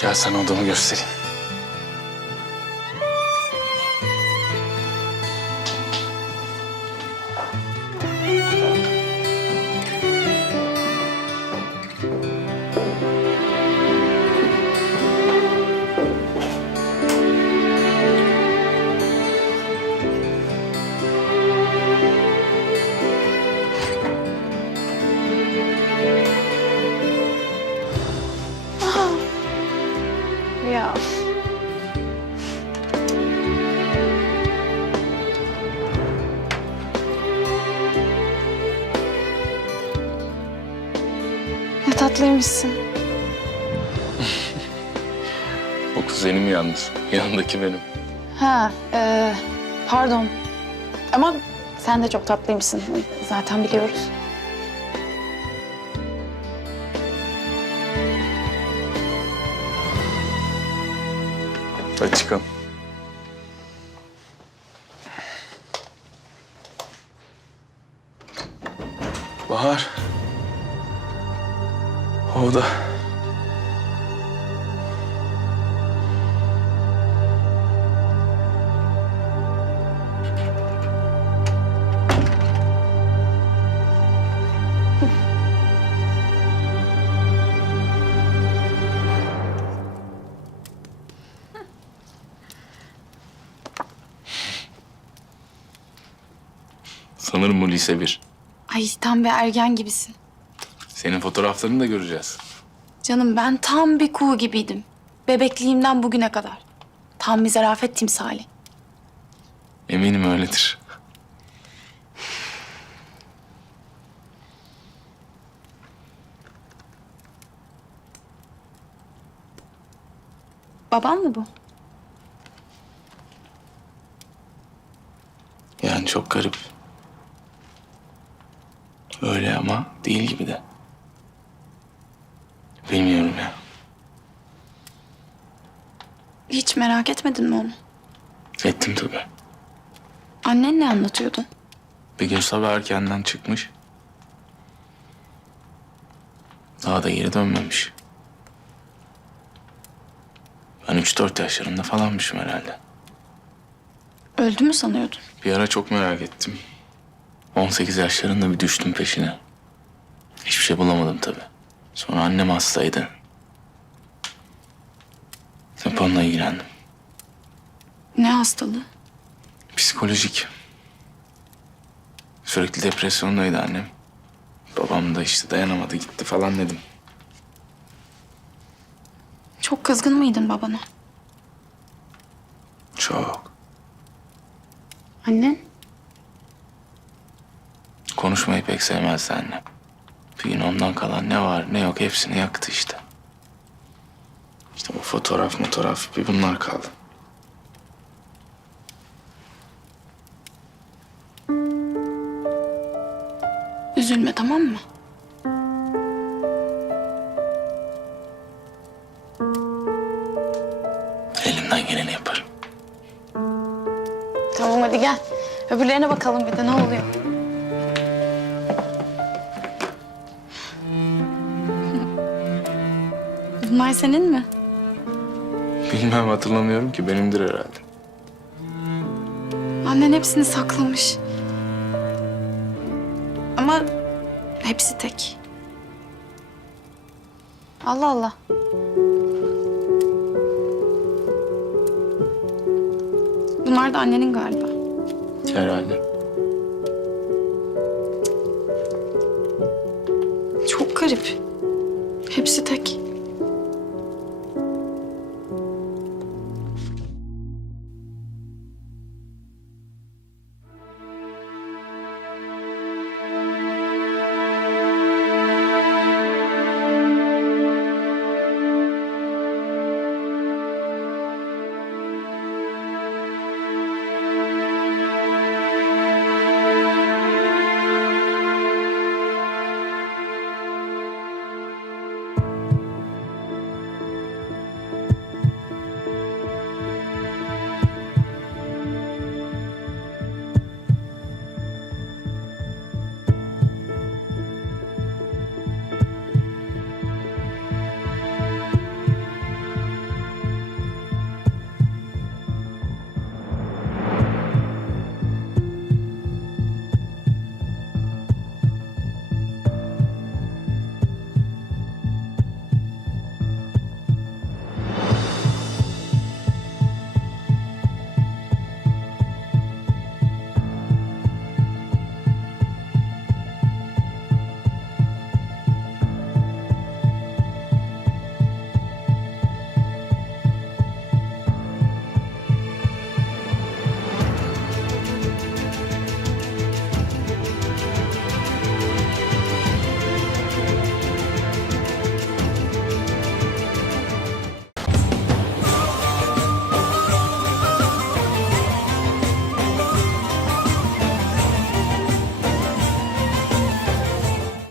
Gel sana odamı göstereyim. Tatlıymışsın. O kuzenim yalnız. Yanındaki benim. Ha, e, pardon. Ama sen de çok tatlıymışsın. Zaten biliyoruz. Hadi çıkalım. Bahar. O da. Sanırım bu lise bir. Ay tam bir ergen gibisin. Senin fotoğraflarını da göreceğiz. Canım ben tam bir kuğu gibiydim. Bebekliğimden bugüne kadar. Tam bir zarafet timsali. Eminim öyledir. Baban mı bu? Yani çok garip. Öyle ama değil gibi de. Bilmiyorum ya. Hiç merak etmedin mi onu? Ettim tabii. Annen ne anlatıyordu? Bir gün sabah erkenden çıkmış. Daha da geri dönmemiş. Ben üç dört yaşlarında falanmışım herhalde. Öldü mü sanıyordun? Bir ara çok merak ettim. 18 yaşlarında bir düştüm peşine. Hiçbir şey bulamadım tabii. Sonra annem hastaydı. Hep onunla ilgilendim. Ne hastalığı? Psikolojik. Sürekli depresyondaydı annem. Babam da işte dayanamadı gitti falan dedim. Çok kızgın mıydın babana? Çok. Annen? Konuşmayı pek sevmezdi annem. Bir gün ondan kalan ne var ne yok hepsini yaktı işte. İşte o fotoğraf fotoğraf bir bunlar kaldı. Üzülme tamam mı? Elimden geleni yaparım. Tamam hadi gel. Öbürlerine bakalım bir de ne oluyor. Bunlar senin mi? Bilmem hatırlamıyorum ki benimdir herhalde. Annen hepsini saklamış. Ama hepsi tek. Allah Allah. Bunlar da annenin galiba. Herhalde. Çok garip. Hepsi tek.